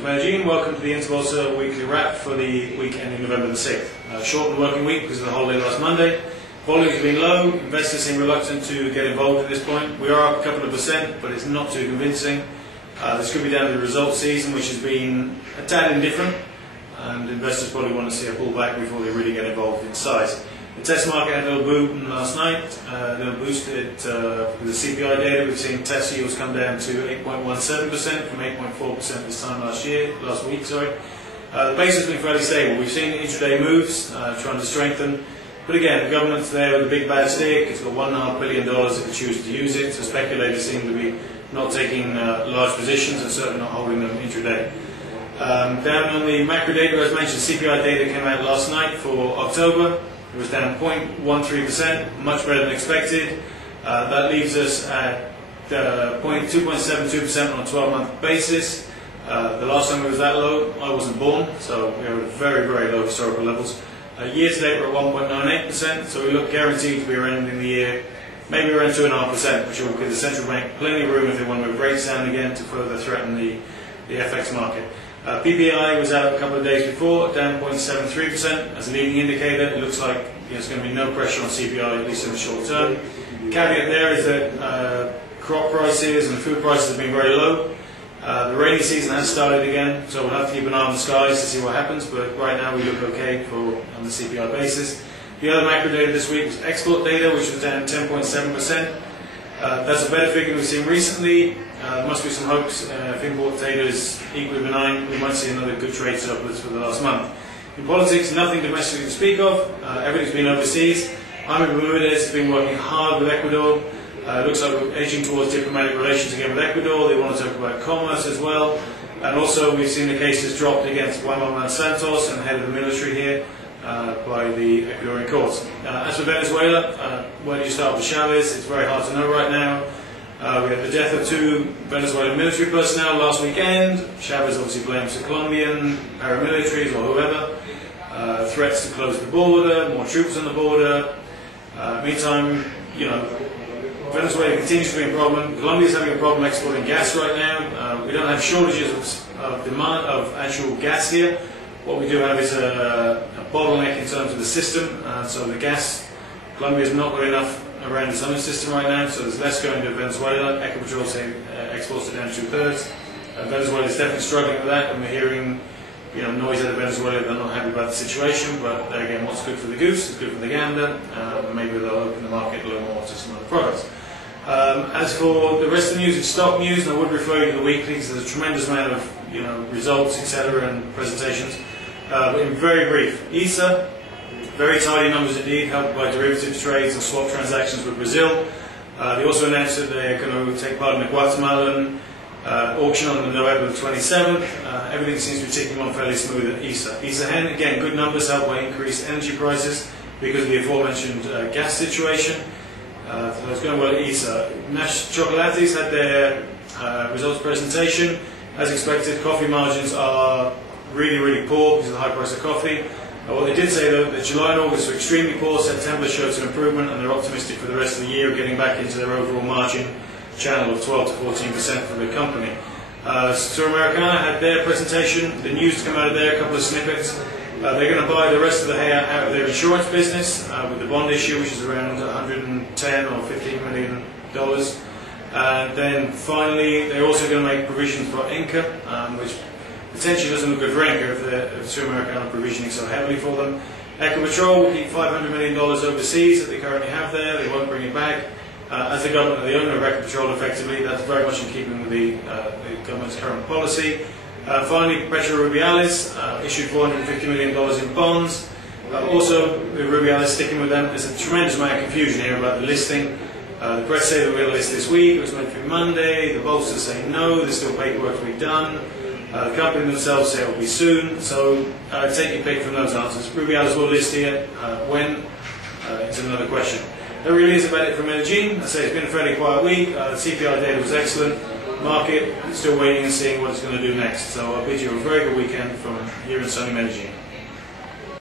to Medellin. Welcome to the InterBolsa weekly wrap for the week ending November the 6th. Shortened working week because of the holiday last Monday. Volumes have been low. Investors seem reluctant to get involved at this point. We are up a couple of %, but it's not too convincing. This could be down to the results season, which has been a tad indifferent, and investors probably want to see a pullback before they really get involved in size. The test market had a little boom last night. They'll boost it with the CPI data. We've seen test yields come down to 8.17% from 8.4% this time last week. The base has been fairly stable. We've seen intraday moves trying to strengthen. But again, the government's there with a big bad stick. It's got $1.5 billion if it chooses to use it. So speculators seem to be not taking large positions and certainly not holding them intraday. Down on the macro data, as mentioned, CPI data came out last night for October. It was down 0.13%, much better than expected. That leaves us at 2.72% on a 12-month basis. The last time it was that low, I wasn't born, so we are at very, very low historical levels. Year to date, we're at 1.98%, so we look guaranteed to be around in the year, maybe around 2.5%, which will give the central bank plenty of room if they want to move rates down again to further threaten the FX market. PPI was out a couple of days before, down 0.73% as a leading indicator. It looks like there's going to be no pressure on CPI, at least in the short term. The caveat there is that crop prices and food prices have been very low. The rainy season has started again, so we'll have to keep an eye on the skies to see what happens, but right now we look okay on the CPI basis. The other macro data this week was export data, which was down 10.7%. That's a better figure we've seen recently. There must be some hopes. If import data is equally benign, we might see another good trade surplus for the last month. In politics, nothing domestically to speak of. Everything's been overseas. Jaime Bermudez has been working hard with Ecuador. It looks like we're edging towards diplomatic relations again with Ecuador. They want to talk about commerce as well. And also, we've seen the cases dropped against Juan Manuel Santos and the head of the military here by the Ecuadorian courts. As for Venezuela, where do you start with Chavez? It's very hard to know right now. We had the death of 2 Venezuelan military personnel last weekend. Chavez obviously blames the Colombian paramilitaries or whoever. Threats to close the border, more troops on the border. Meantime, Venezuela continues to be a problem. Colombia is having a problem exporting gas right now. We don't have shortages of demand of actual gas here. What we do have is a bottleneck in terms of the system. So the gas, Colombia is not got enough around its own system right now, so there's less going to Venezuela. Ecopetrol say exports are down 2/3. Venezuela is definitely struggling with that, and we're hearing noise out of Venezuela. They're not happy about the situation, but again, what's good for the goose is good for the gander. Maybe they'll open the market a little more to some other products. As for the rest of the news, it's stock news, and I would refer you to the weekly because there's a tremendous amount of results, etc., and presentations. But in very brief, ISA, very tidy numbers indeed, helped by derivatives trades and swap transactions with Brazil. They also announced that they're going to take part in the Guatemalan auction on November the 27th. Everything seems to be ticking on fairly smooth at ISA. ISA Hen, again, good numbers helped by increased energy prices because of the aforementioned gas situation. So it's going well at ISA. Nash Chocolates had their results presentation. As expected, coffee margins are really, really poor because of the high price of coffee. What they did say though, that July and August were extremely poor, September showed some improvement, and they're optimistic for the rest of the year getting back into their overall margin channel of 12 to 14% for the company. Suramericana had their presentation, the news to come out of there, a couple of snippets. They're going to buy the rest of the hay out of their insurance business with the bond issue, which is around 110 or $15 million. And then finally, they're also going to make provisions for Inca, which potentially doesn't look good for Inca if Suramericana are provisioning so heavily for them. Ecopetrol will keep $500 million overseas that they currently have there. They won't bring it back. As the government, the owner of Ecopetrol effectively, that's very much in keeping with the government's current policy. Finally, Rubiales issued $450 million in bonds. Also, with Rubiales sticking with them, there's a tremendous amount of confusion here about the listing. The press say that we're going to list this week. It was meant to be Monday. The Bolsa say no, there's still paperwork to be done. The company themselves say it will be soon. So take your pick from those answers. Rubiales will list here. When? It's another question. That really is about it from Medellin. I say it's been a fairly quiet week. The CPI data was excellent. Market still waiting and seeing what it's going to do next. So I bid you a very good weekend from here in sunny Medellin.